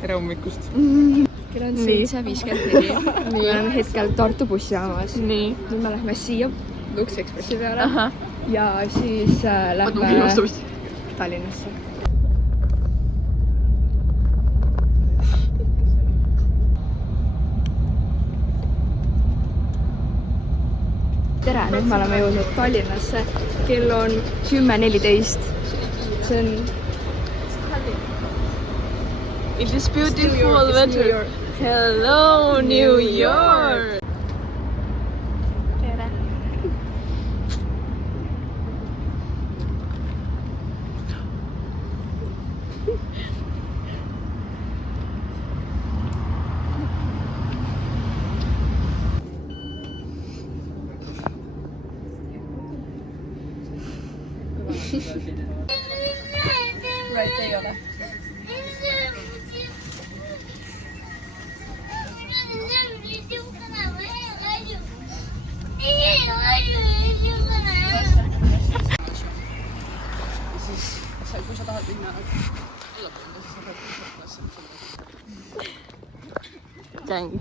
tere hommikust. Kell on 7:54. Me oleme hetkel Tartu bussijaamas. Nii. Nüüd me lähme siia Lux Expressi peale. Ja siis lähme Tallinnasse. Tere, nüüd me oleme jõudnud Tallinnasse. Kell on 10:14. See on... It is beautiful weather. Hello, New York! Tere. Right, ei ole. Kui sa tahad minna üllatunde, siis sa pead Dang.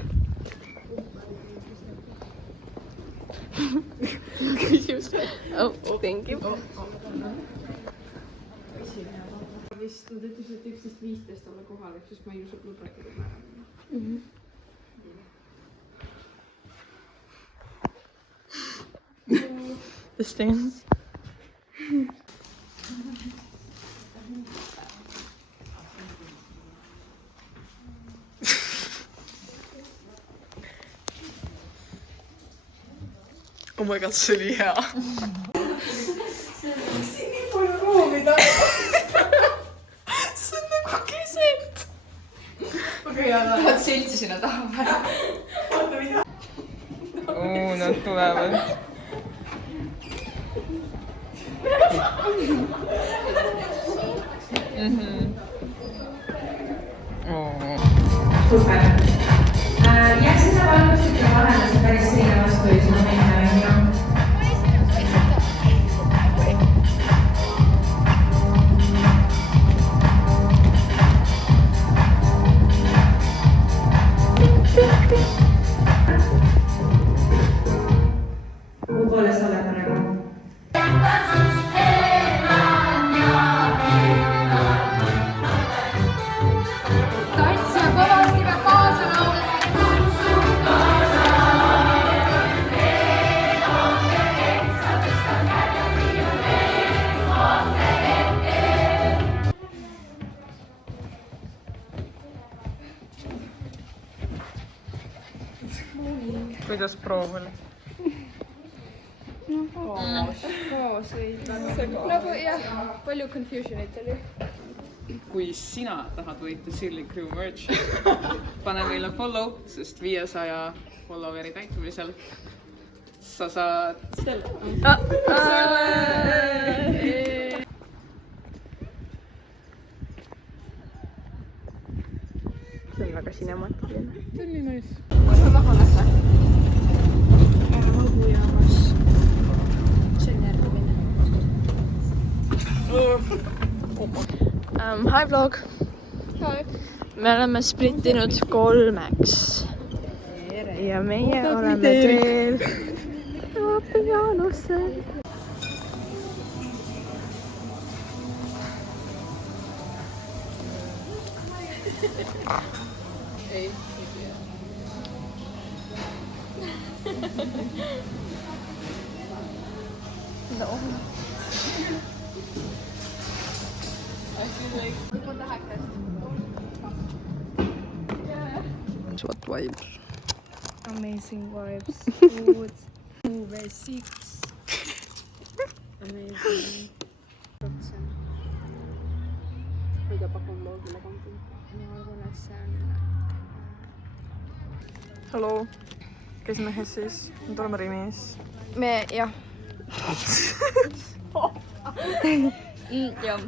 Oh, thank you. Vist nad ütlesid, et 11:15 olla kohal, ehk siis ma ei usu, et mul praegu tuleb ära. The stings. Oh my god, see oli hea. Siin nii palju ruumi taga. See on nagu keset. Okei, aga tahad seltsi sinna taha vaja? Oota, mida? Nad tulevad. Super. Jääks seda valgustikku ja vahenduse päris seina vastu ja sinna minna välja. Kuhu poole sa oled praegu? Kuidas proov oli? Kaos või nagu jah, palju confusionit oli. Kui sina tahad võita Silly Crew merch'i, pane meile follow, sest 500 followeri täitumisel sa saad selle. See on väga sinemaatiline. See on nii nice. Hõbujaamas. See on järgmine. Hi vlog. Hi. Me oleme sprintinud 3-ks. Ja meie oleme teel Jaanusse. Ei. No. I feel like What vibes? Amazing vibes. Food. UV6. Amazing. Mida pakun loogile kontent? Ma arvan, et see on... hello. Käisime Hessis. Nüüd oleme Rimis. Me, jah. Jah.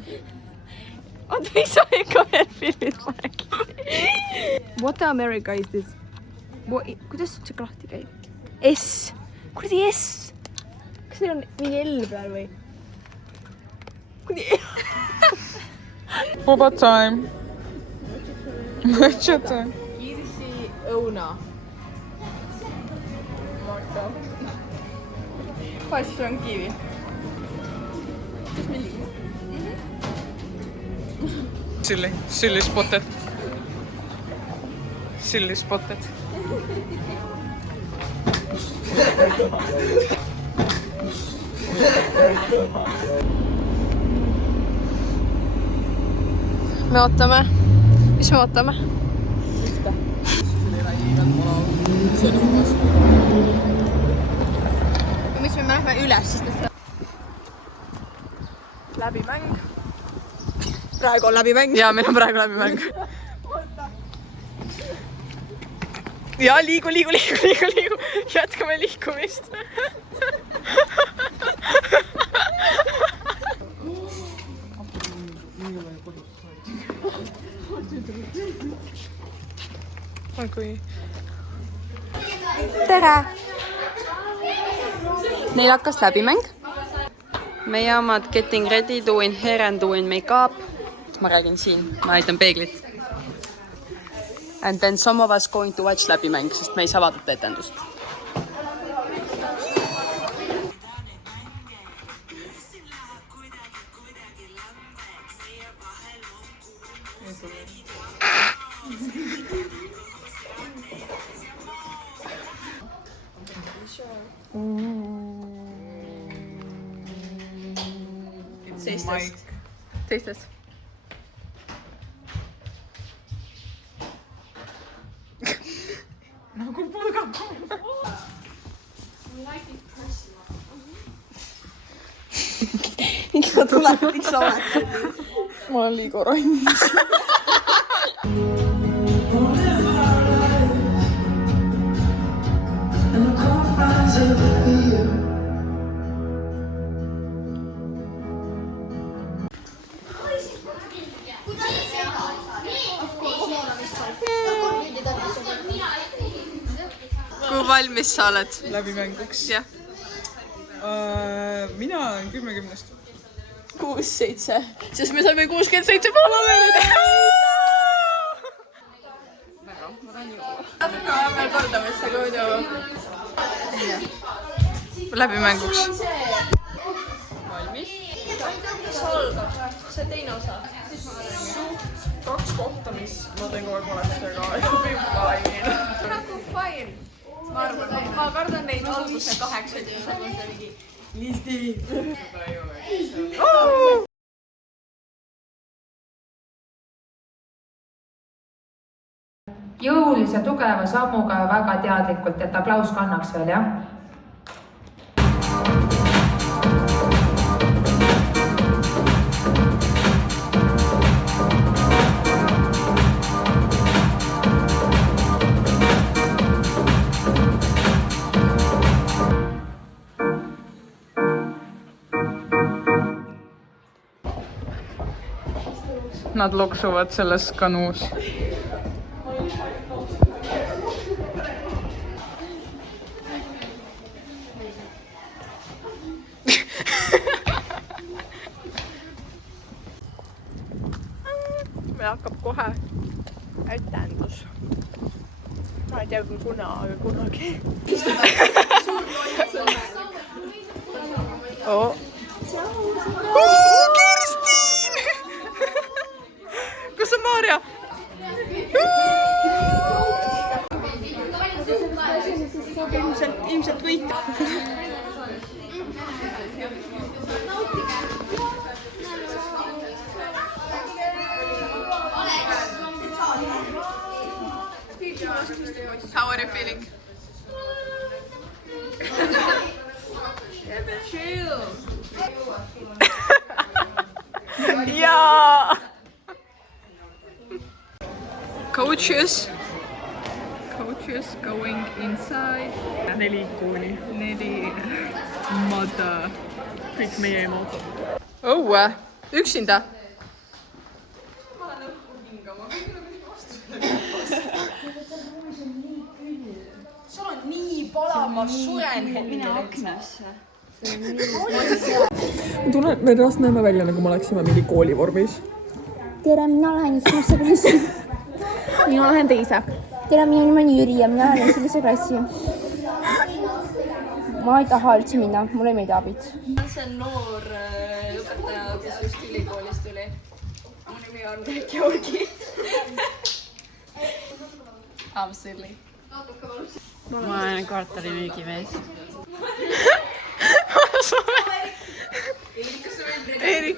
Oota, miks sa ikka veel filmid panegi? What America is this? Kuidas see lahti käib? S. Kuradi S. Kas neil on mingi L peal või? Kuradi Boba time. Matcha time. Kirsi õuna. Passion kivi. Chili spotted. Chili spotted. Me ootame. Mis me ootame? Miks me lähme üles, sest läbimäng. Praegu on läbimäng. Jaa, meil on praegu läbimäng. Ja liigu. Jätkame liikumist. Tere! Neil hakkas läbimäng. Meie omad getting ready, doing hair and doing make-up. Ma räägin siin, ma näitan peeglit. And then some of us going to watch läbimäng, sest me ei saa vaadata etendust. Teistes. Nagu pulga. Miks sa tuled, miks sa oled? Ma olen liiga rannis. Kui valmis sa oled? Läbimänguks. Jah. Mina olen 10-10. 6-7. Sest me saime 67 followerit. Väga veel kordamisse, kui muidu. Läbimänguks. Valmis. Mis algab? See teine osa. 2 kohta, mis ma teen kogu aeg valesti, aga I will be fine. Nagu fine. Ma kardan neid alguse 8 listi. Jõulise tugeva sammuga ja väga teadlikult, et aplaus kannaks veel, jah? Nad loksuvad selles kanuus. Meil hakkab kohe etendus. Ma ei tea küll kuna, aga kunagi. Oh. Kerstin! Kus on Maarja? Ilmselt võita. How are you feeling? Chill. Yeah. Coaches going inside. 4 kuuni. 4 mada. Kõik meie emad. Oh, üksinda. Sul on nii palav, ma suren mine aknasse. Ma tunnen, me rast näeme välja, nagu me oleksime mingi koolivormis. tere, mina lähen esimesse klassi. Mina lähen teise. Tere, minu nimi on Jüri ja mina lähen esimesse klassi. Ma ei taha üldse minna, mulle ei meeldi abid. See on noor õpetaja, kes just ülikoolist tuli. Mu nimi on Georgi. Absolutely. Ma olen kvartali müügimees. Erik.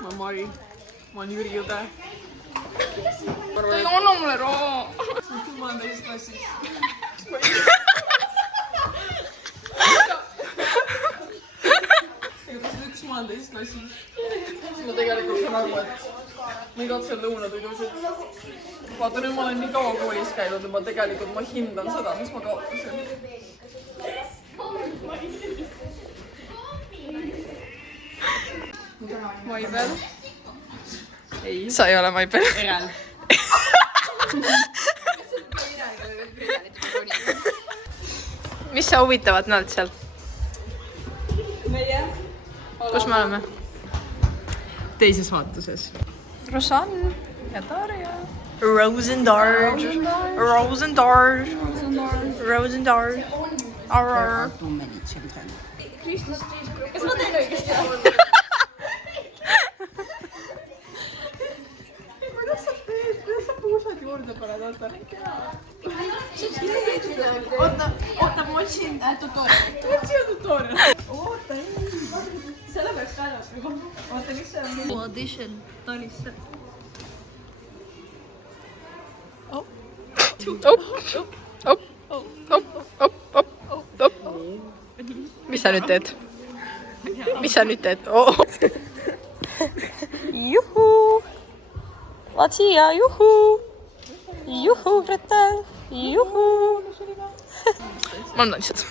Ma olen Mari. Ma olen Jüri Jõde. Ta ei anna mulle raha. Ma olen teises klassis. Üks ma olen teises klassis. Siis ma tegelikult saan aru, et ma igatsen lõunatõidusid. Vaata, nüüd ma olen nii kaua koolis käinud ja ma hindan seda, mis ma kaotasin. Maibel. Ei. Sa ei ole Maibel. Erel. Mis sa huvitavat näed seal? Kus me oleme? Teises vaatuses. Rosanne ja Darja. Rosendarge. Arr. Kas ma teen õigesti? Kuidas sa puusad juurde paned? Oota, ma otsin tutorial. Oota, ei. Selle peaks kaelast. Oota, mis see on? Audition Talisse. Mis sa nüüd teed? Oh. Juhu! Vaat siia, juhu! Juhu, Gretel! Juhu! Ma olen tantsinud.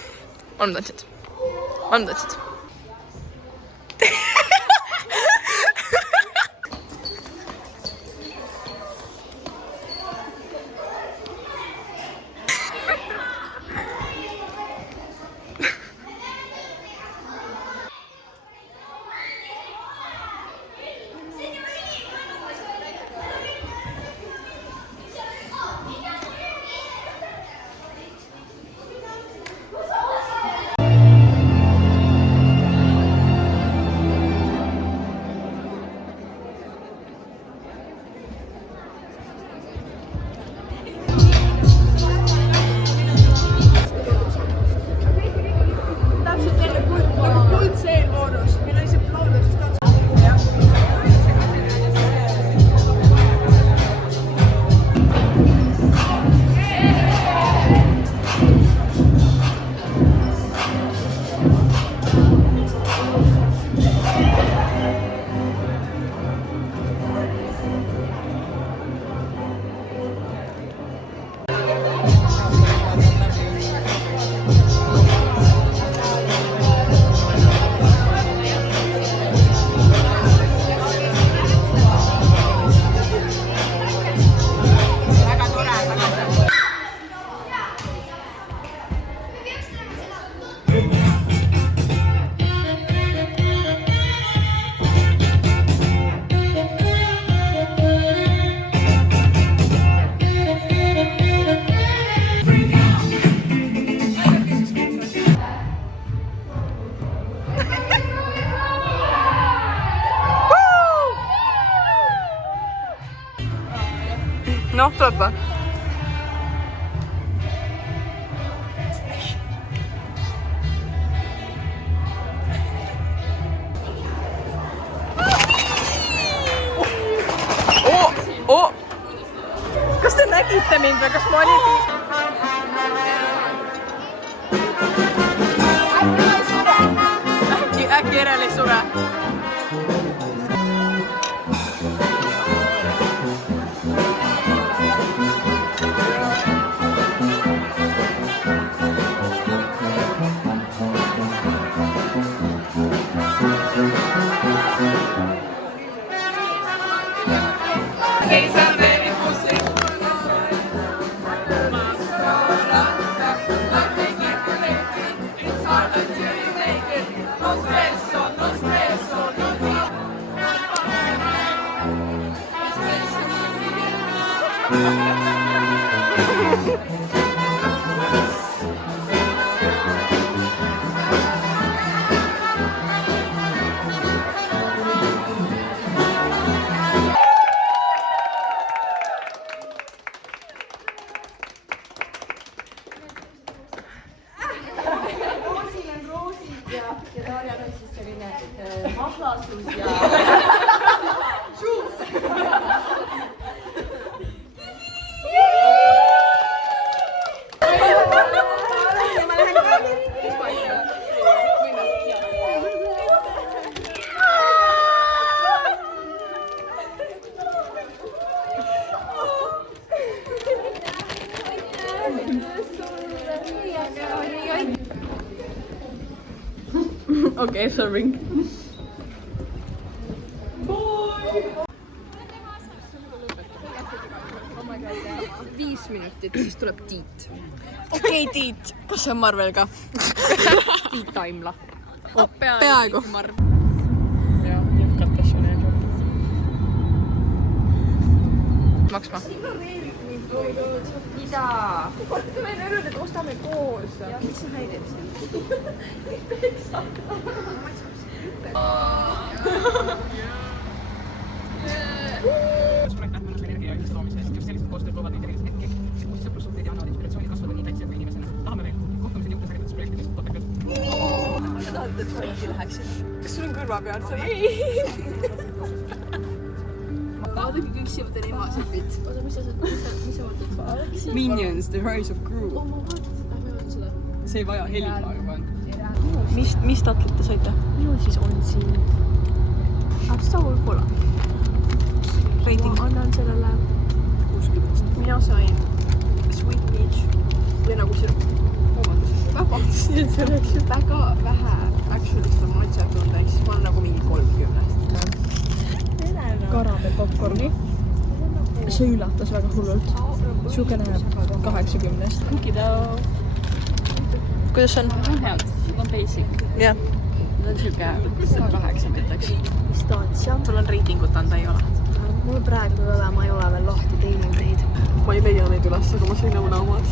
Noh, tuleb või? Kas te nägite mind või kas ma olin äkki järel ei sure? ja Darjal on siis selline mahlasus ja Okei, serving. 5 minutit, siis tuleb Tiit. Okei, Tiit. Kas see on Marvel ka? Tiit Taimla. Peaaegu. Ja jõhkatas su need. Maksma. Mida? Me ei öelnud, et ostame koos. Ja mis sa häirid siin? Suured tähtmänus energia ühist loomisest. Just sellised koostööd loovad neid erilised hetki. Uusi sõprussuhteid ja annavad inspiratsiooni kasvada nii täitsa kui inimesena. Tahame veel kohtumiseni uutes ägedates projektides. Topelgööd. Sa tahad, et sa äkki läheksid? Kas sul on kõrvapeal see? Ei. Vaadake kõik siuvad emasid pitt. Oota, mis sa mõtled? Minions, The Rise of Gru. Ma vaatasin, ma vaatasin seda. See ei vaja heli, ma arvan. Mis tatlit te saite? minul siis on siin Absol Cola. Reiting? Ma annan sellele 60. mina sain Sweet Peach või nagu see vabandust, see oleks ju väga vähe actually seda matšat tunda, ehk siis ma olen nagu mingi 30. Karamel popcorni. See üllatas väga hullult. Siukene 80-st. Kuidas on? head, on basic. Jah. Need on siuke ka 8 ütleks. Pistaatsia. Sul on reitingut anda, ei ole? Mul praegu ei ole, ma ei ole veel lahti teinud neid. Ma ei leia neid üles, aga ma sain õuna omad.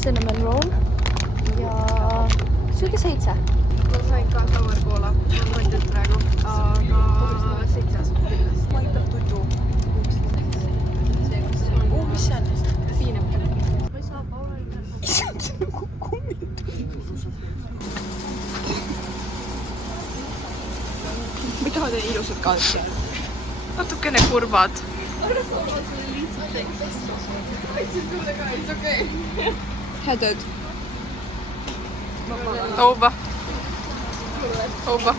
Cinnamon roll ja sööge 7. Ma sain ka Sour Cola, ma ei mõelnud praegu, aga 7. Maitab tudu. Mis see on? Ma ei saa Paulile. Issand, see on nagu kummitus. Mida te ilusad kaotsed? Natukene kurvad. Head ööd. Ouva. Ouva.